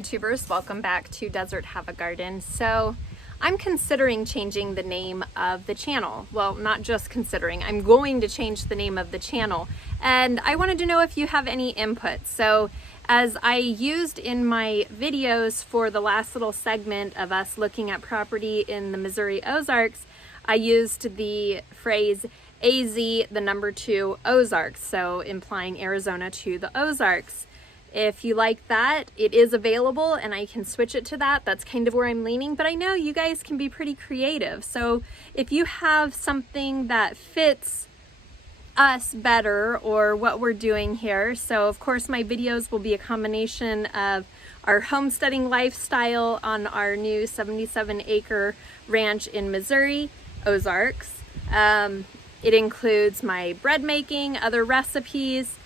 YouTubers, welcome back to Desert Have a Garden. So I'm considering changing the name of the channel. Well, not just considering, I'm going to change the name of the channel. And I wanted to know if you have any input. So as I used in my videos for the last little segment of us looking at property in the Missouri Ozarks, I used the phrase AZ, the number 2 Ozarks, so implying Arizona to the Ozarks. If you like that, it is available and I can switch it to that. That's kind of where I'm leaning, but I know you guys can be pretty creative. So if you have something that fits us better or what we're doing here. So of course my videos will be a combination of our homesteading lifestyle on our new 77-acre ranch in Missouri, Ozarks. It includes my bread making, other recipes,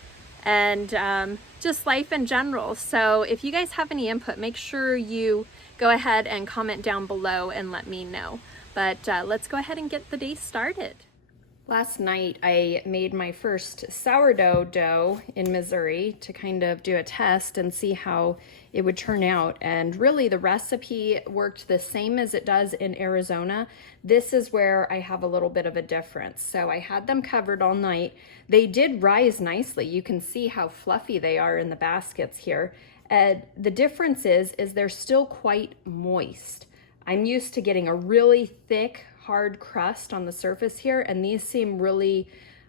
and just life in general. So if you guys have any input, make sure you go ahead and comment down below and let me know. But let's go ahead and get the day started. Last night I made my first sourdough dough in Missouri to kind of do a test and see how it would turn out. And really the recipe worked the same as it does in Arizona. This is where I have a little bit of a difference. So I had them covered all night. They did rise nicely. You can see how fluffy they are in the baskets here. And the difference is they're still quite moist. I'm used to getting a really thick, hard crust on the surface here, and these seem really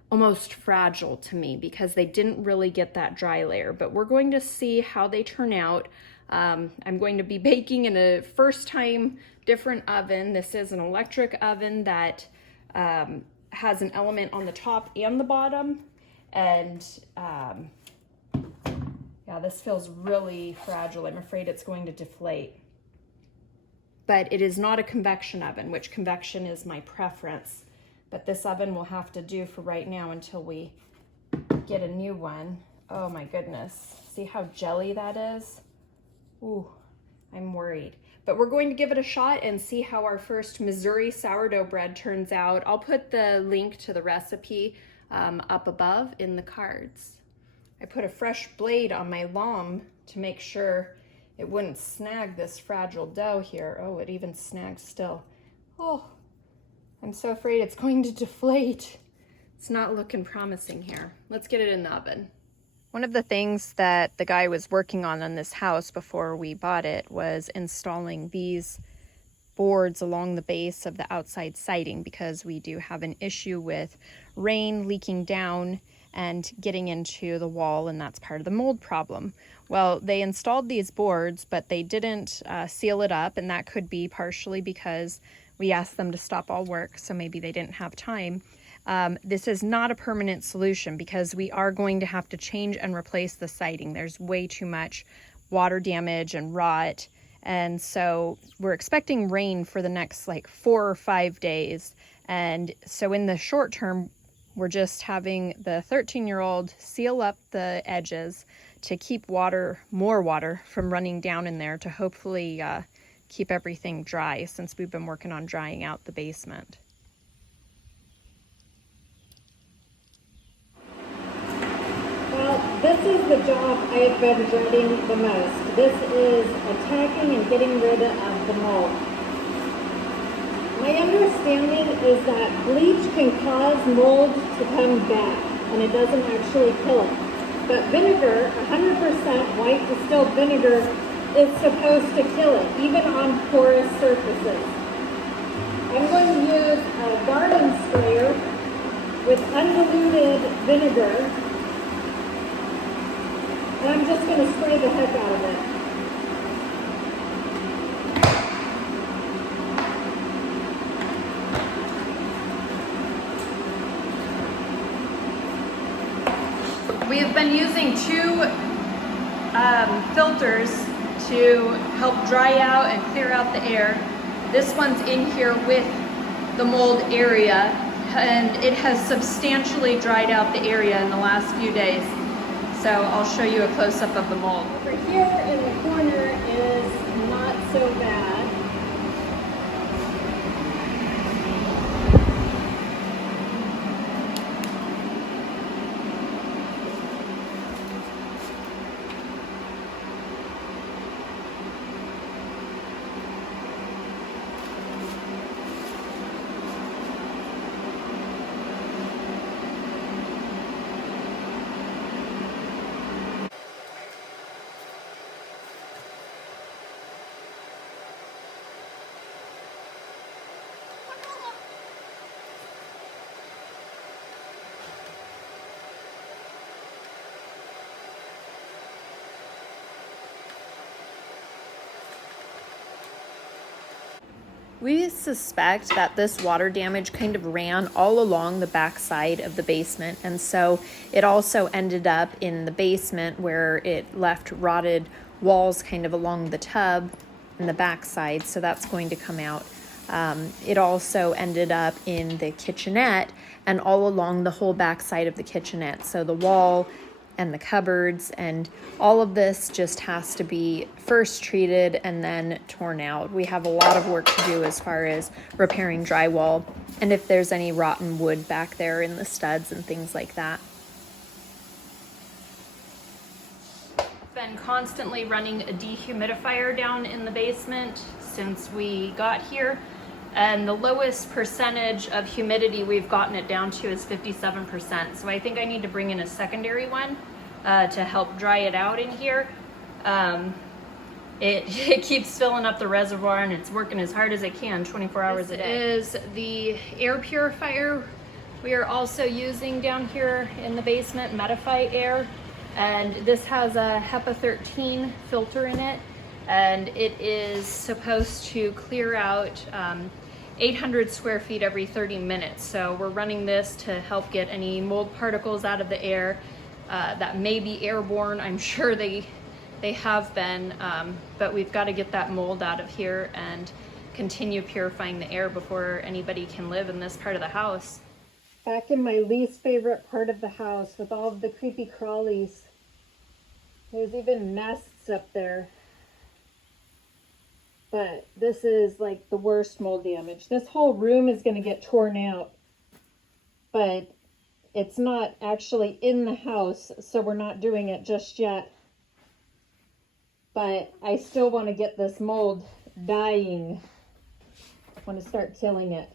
almost fragile to me because they didn't really get that dry layer. But we're going to see how they turn out. I'm going to be baking in a first time different oven. This is an electric oven that has an element on the top and the bottom, and yeah, this feels really fragile. I'm afraid it's going to deflate. But it is not a convection oven, which convection is my preference. But this oven will have to do for right now until we get a new one. Oh my goodness. See how jelly that is? Ooh, I'm worried. But we're going to give it a shot and see how our first Missouri sourdough bread turns out. I'll put the link to the recipe up above in the cards. I put a fresh blade on my loam to make sure it wouldn't snag this fragile dough here. Oh, it even snags still. Oh, I'm so afraid it's going to deflate. It's not looking promising here. Let's get it in the oven. One of the things that the guy was working on this house before we bought it was installing these boards along the base of the outside siding, because we do have an issue with rain leaking down and getting into the wall, and that's part of the mold problem. Well, they installed these boards, but they didn't seal it up, and that could be partially because we asked them to stop all work, so maybe they didn't have time. This is not a permanent solution because we are going to have to change and replace the siding. There's way too much water damage and rot, and so we're expecting rain for the next like 4 or 5 days. And so in the short term, we're just having the 13-year-old seal up the edges to keep more water from running down in there, to hopefully keep everything dry, since we've been working on drying out the basement. Well, this is the job I've been dreading the most. This is attacking and getting rid of the mold. My understanding is that bleach can cause mold to come back, and it doesn't actually kill it. But vinegar, 100% white distilled vinegar, is supposed to kill it, even on porous surfaces. I'm going to use a garden sprayer with undiluted vinegar, and I'm just going to spray the heck out of it. We have been using 2 filters to help dry out and clear out the air. This one's in here with the mold area, and it has substantially dried out the area in the last few days. So I'll show you a close-up of the mold. Over here in the corner is not so bad. We suspect that this water damage kind of ran all along the back side of the basement, and so it also ended up in the basement where it left rotted walls kind of along the tub in the back side, so that's going to come out. It also ended up in the kitchenette and all along the whole back side of the kitchenette, so the wall and the cupboards, and all of this just has to be first treated and then torn out. We have a lot of work to do as far as repairing drywall and if there's any rotten wood back there in the studs and things like that. Been constantly running a dehumidifier down in the basement since we got here, and the lowest percentage of humidity we've gotten it down to is 57%. So I think I need to bring in a secondary one to help dry it out in here. It keeps filling up the reservoir and it's working as hard as it can 24 hours a day. This is the air purifier we are also using down here in the basement, Medify Air. And this has a HEPA 13 filter in it, and it is supposed to clear out 800 square feet every 30 minutes. So we're running this to help get any mold particles out of the air that may be airborne. I'm sure they have been, but we've got to get that mold out of here and continue purifying the air before anybody can live in this part of the house. Back in my least favorite part of the house with all of the creepy crawlies. There's even nests up there. But this is like the worst mold damage. This whole room is going to get torn out. But it's not actually in the house, so we're not doing it just yet. But I still want to get this mold dying. I want to start killing it.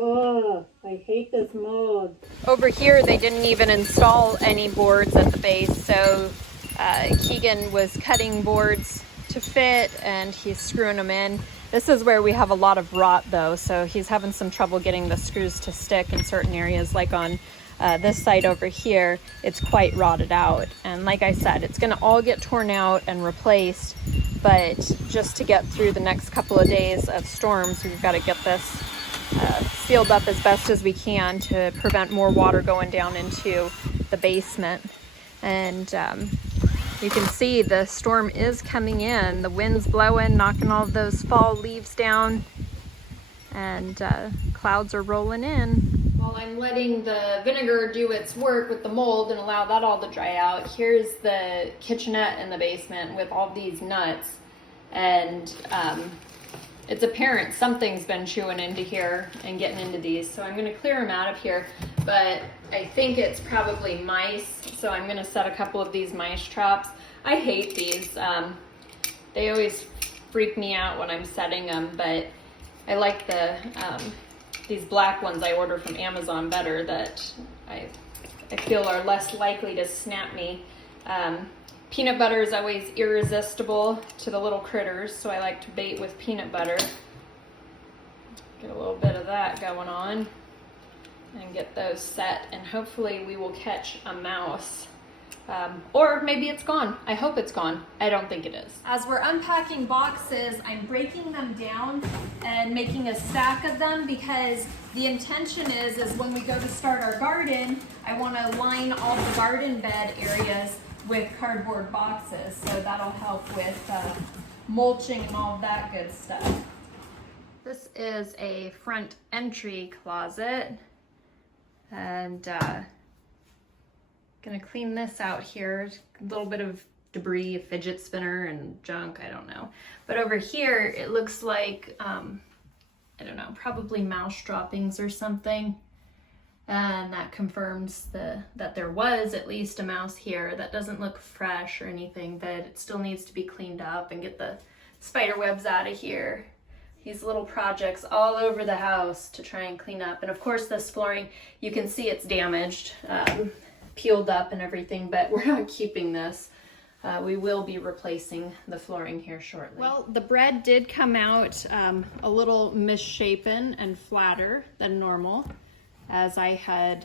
Oh, I hate this mold. Over here, they didn't even install any boards at the base, so Keegan was cutting boards to fit and he's screwing them in. This is where we have a lot of rot though, so he's having some trouble getting the screws to stick in certain areas, like on this side over here. It's quite rotted out, and like I said, it's going to all get torn out and replaced, but just to get through the next couple of days of storms, we've got to get this sealed up as best as we can to prevent more water going down into the basement. And you can see the storm is coming in. The wind's blowing, knocking all of those fall leaves down, and clouds are rolling in. While I'm letting the vinegar do its work with the mold and allow that all to dry out, here's the kitchenette in the basement with all these nuts, and it's apparent something's been chewing into here and getting into these, so I'm going to clear them out of here, but I think it's probably mice, so I'm going to set a couple of these mice traps. I hate these. They always freak me out when I'm setting them, but I like the these black ones I order from Amazon better, that I feel are less likely to snap me. Peanut butter is always irresistible to the little critters, so I like to bait with peanut butter. Get a little bit of that going on and get those set, and hopefully we will catch a mouse. Or maybe it's gone. I hope it's gone. I don't think it is. As we're unpacking boxes, I'm breaking them down and making a stack of them, because the intention is when we go to start our garden, I want to line all the garden bed areas with cardboard boxes, so that'll help with mulching and all of that good stuff. This is a front entry closet, and gonna clean this out here. A little bit of debris, a fidget spinner and junk, I don't know. But over here, it looks like, I don't know, probably mouse droppings or something. And that confirms that there was at least a mouse here. That doesn't look fresh or anything, but it still needs to be cleaned up and get the spider webs out of here. These little projects all over the house to try and clean up. And of course this flooring, you can see it's damaged, peeled up and everything, but we're not keeping this. We will be replacing the flooring here shortly. Well, the bread did come out a little misshapen and flatter than normal, as I had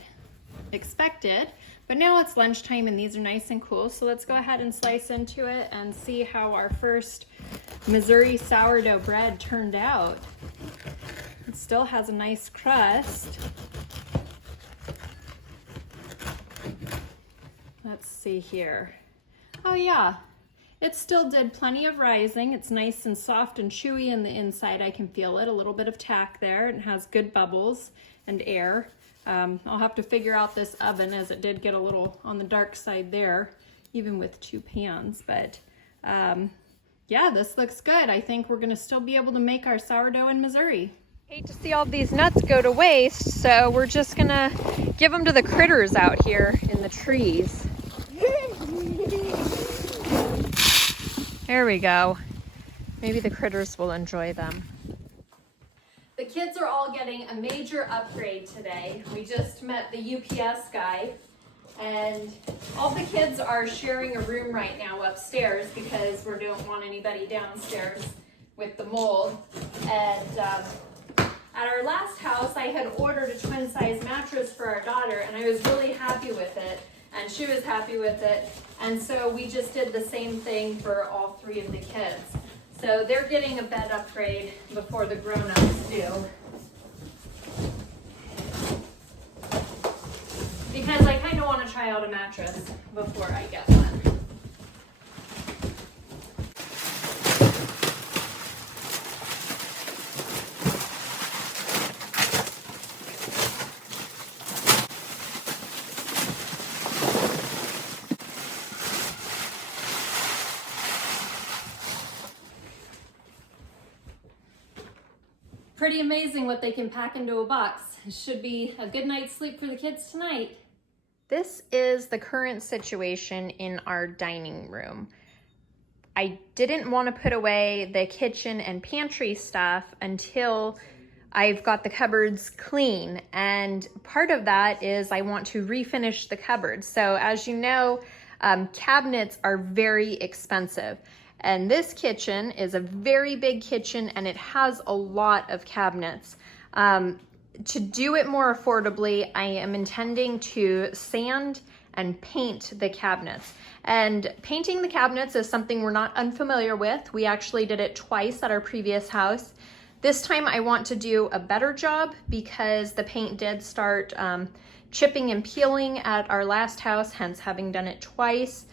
expected. But now it's lunchtime and these are nice and cool. So let's go ahead and slice into it and see how our first Missouri sourdough bread turned out. It still has a nice crust. Let's see here. Oh yeah, it still did plenty of rising. It's nice and soft and chewy in the inside. I can feel it, a little bit of tack there. It has good bubbles and air. I'll have to figure out this oven, as it did get a little on the dark side there, even with 2 pans. But yeah, this looks good. I think we're gonna still be able to make our sourdough in Missouri. Hate to see all these nuts go to waste, so we're just gonna give them to the critters out here in the trees. There we go. Maybe the critters will enjoy them. The kids are all getting a major upgrade today. We just met the UPS guy, and all the kids are sharing a room right now upstairs because we don't want anybody downstairs with the mold. And at our last house, I had ordered a twin size mattress for our daughter, and I was really happy with it, and she was happy with it. And so we just did the same thing for all 3 of the kids. So they're getting a bed upgrade before the grown-ups do. Because I kind of want to try out a mattress before I get one. Pretty amazing what they can pack into a box. It should be a good night's sleep for the kids tonight. This is the current situation in our dining room. I didn't want to put away the kitchen and pantry stuff until I've got the cupboards clean. And part of that is I want to refinish the cupboards. So as you know, cabinets are very expensive. And this kitchen is a very big kitchen and it has a lot of cabinets. To do it more affordably, I am intending to sand and paint the cabinets. And painting the cabinets is something we're not unfamiliar with. We actually did it twice at our previous house. This time I want to do a better job because the paint did start chipping and peeling at our last house, hence having done it twice.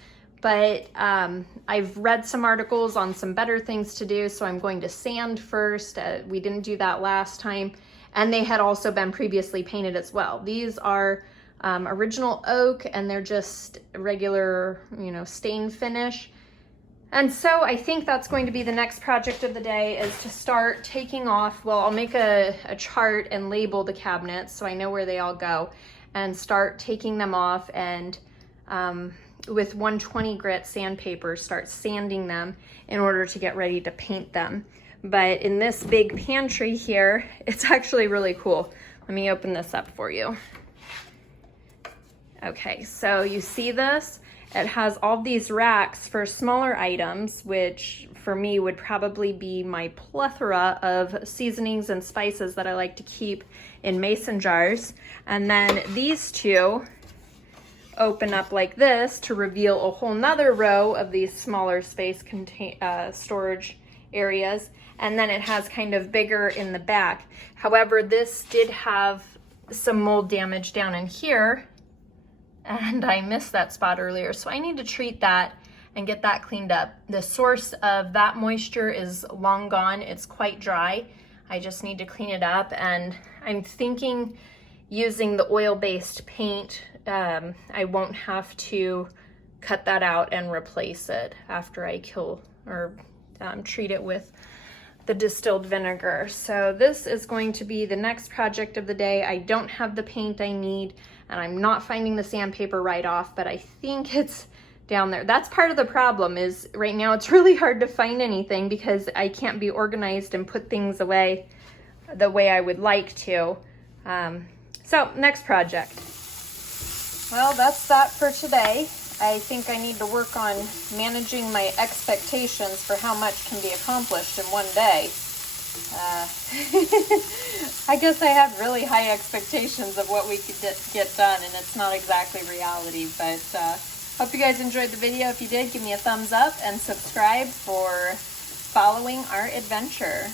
But I've read some articles on some better things to do, so I'm going to sand first. We didn't do that last time, and they had also been previously painted as well. These are original oak, and they're just regular, stain finish. And so I think that's going to be the next project of the day, is to start taking off. Well, I'll make a chart and label the cabinets so I know where they all go, and start taking them off, and with 120 grit sandpaper, start sanding them in order to get ready to paint them. But in this big pantry here, it's actually really cool. Let me open this up for you. Okay, so you see this? It has all these racks for smaller items, which for me would probably be my plethora of seasonings and spices that I like to keep in mason jars. And then these two open up like this to reveal a whole nother row of these smaller space storage areas. And then it has kind of bigger in the back. However, this did have some mold damage down in here, and I missed that spot earlier. So I need to treat that and get that cleaned up. The source of that moisture is long gone. It's quite dry. I just need to clean it up, and I'm thinking using the oil-based paint, I won't have to cut that out and replace it after I kill or treat it with the distilled vinegar. So this is going to be the next project of the day. I don't have the paint I need, and I'm not finding the sandpaper right off, but I think it's down there. That's part of the problem, is right now it's really hard to find anything because I can't be organized and put things away the way I would like to. So next project. Well, that's that for today. I think I need to work on managing my expectations for how much can be accomplished in one day. I guess I had really high expectations of what we could get done, and it's not exactly reality, but hope you guys enjoyed the video. If you did, give me a thumbs up and subscribe for following our adventure.